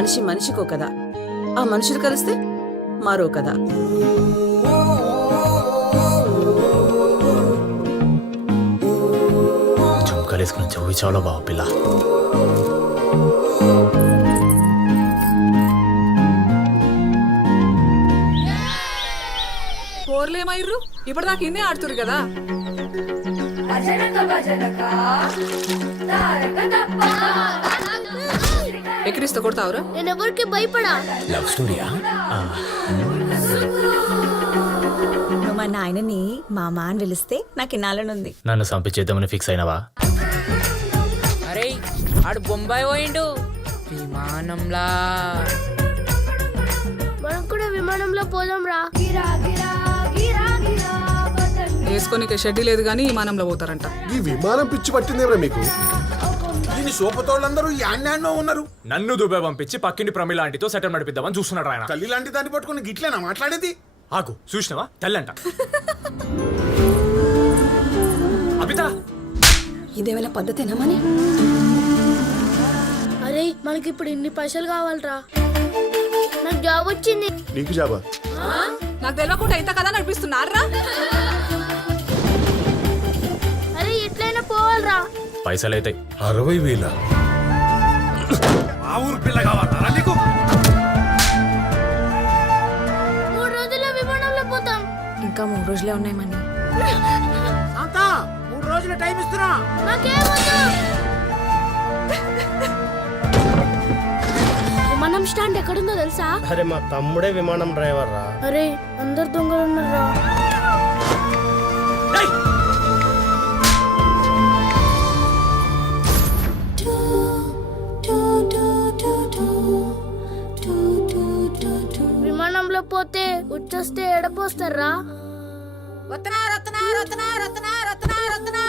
మనిషి మనిషికో కదా, ఆ మనుషులు కలిస్తే మరో కదా. చుక్కలేసుకుని చెవి చాలా బావ పిల్ల. కోర్లేమైర్రు ఇప్పటిదాకా ఇన్నే ఆడుతురు కదా. ఎక్కిరిస్తా కొడతావురా? నేను ఎవరికి భయపడా. లవ్ స్టోరీయా? నువ్వు మా నాయనని మామా అని పిలిస్తే నాకు ఇన్నాళ్ళనుంది. నన్ను సంపించేద్దామని ఫిక్స్ అయినావా? అరే ఆడు బొంబాయి పోయిండు విమానంలా. మనం కూడా విమానంలో పోదాం రా. వేసుకోనికి షెడ్డీ లేదు గానీ విమానంలో పోతారంట. ఈ విమానం పిచ్చి పట్టిందేమరా మీకు? దీని సోపతోళ్ళందరూ యాన్యాన్నో ఉన్నారు. నన్ను దుబాయ్ పంపించి పక్కింటి ప్రమిళ ఆంటీతో సెటిల్ నడిపిద్దామని చూస్తున్నాడు ఆయన. తల్లి లాంటి దాన్ని పట్టుకుని గిట్లేనా మాట్లాడేది? ఆగు, చూసినావా తెల్లంట. అబితా, ఇదేమైనా పద్ధతేనా మని? అరే మనకి ఇప్పుడు ఇన్ని పైసలు కావాలరా. నాకు జాబ్ వచ్చింది. నీకు జాబా? నాకు తెలియకుండా ఇంత కదా నడిపిస్తున్నారా? అరే ఎట్లయినా పోవాలరా. పైసలు అయితే 60,000. ఆ ఊరు పిల్ల కావాలా నీకు? 3 రోజుల్లో విమానంలో పోతాం. ఇంకా 3 రోజులే ఉన్నాయి మని. 3 రోజుల టైం ఇస్తున్నా. నాకేమొద్దు. విమానం స్టాండ్ ఎక్కడుందో తెలుసా? అరే మా తమ్ముడే విమానం డ్రైవర్ రా. అరే అందరు దొంగలు ఉన్నారా? విమానంలో పోతే వచ్చేస్తే ఎడపోస్తారా? రత్నా రత్నా రత్నా రత్నా రత్నా రత్నా